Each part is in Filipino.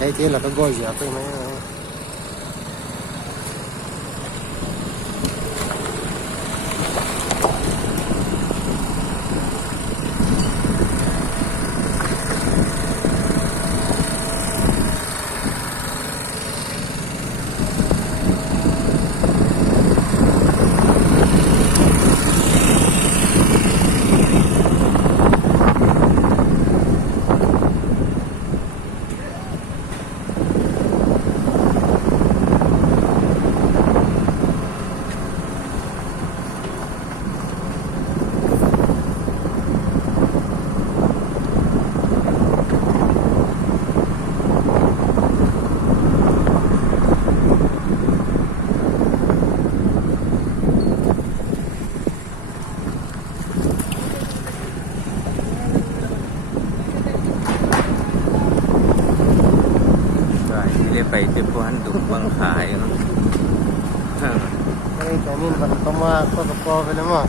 thấy thế là cái gói dẹp cái máyไปเต็มพวนดุวังขายเนาะ cái cái mình vẫn có mà có cái co với nó mà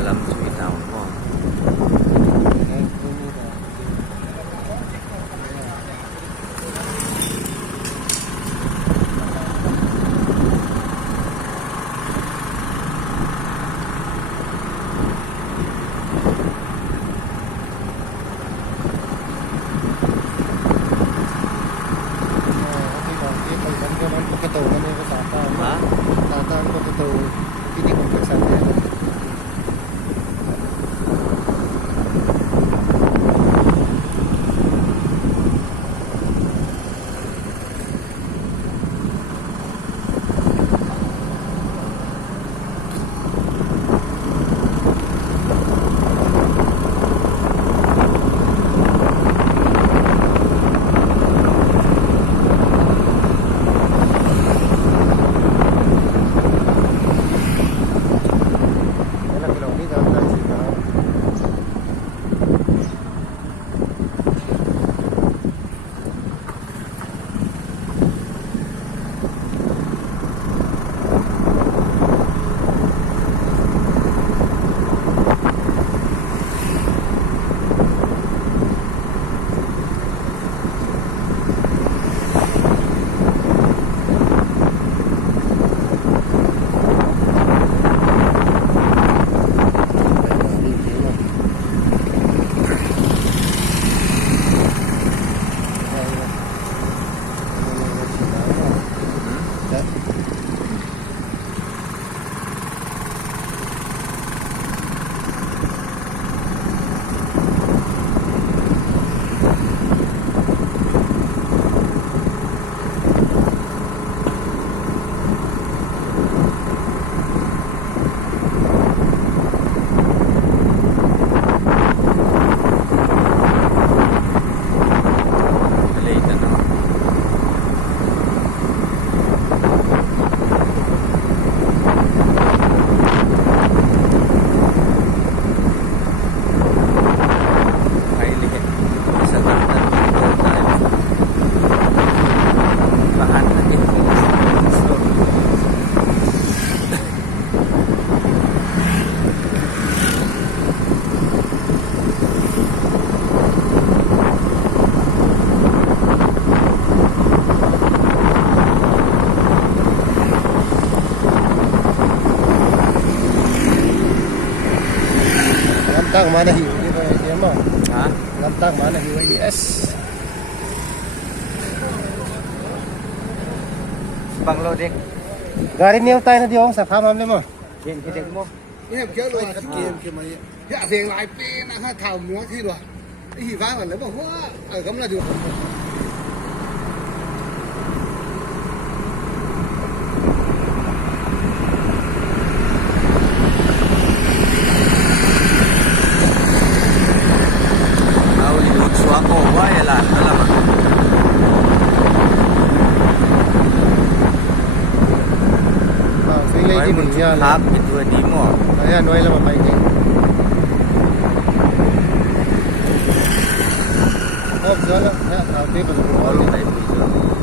malam suwi tahun mo. Ketua kan ini kesapa. Ha? Tata ko ketua ini kompleksanya. Lantang mana hiu dia mah? Ha? Lantang mana hiu IS? Bang loading. Gari ni utai na diong sa khamam le mah. Game kita mo. Em kéo lôi cái kiếm kiếm ấy dạ về lại bên là hai thảo múa thi rồi cái gì vang mà lấy bảo hoa ở cấm là được Au lihat suako wae lah dalam. Phí lấy đi mình ra là Hap itu di mo. ayan nuôi là mà phải đi. Hop giờ là, phí vào Kalau rồi. tak itu.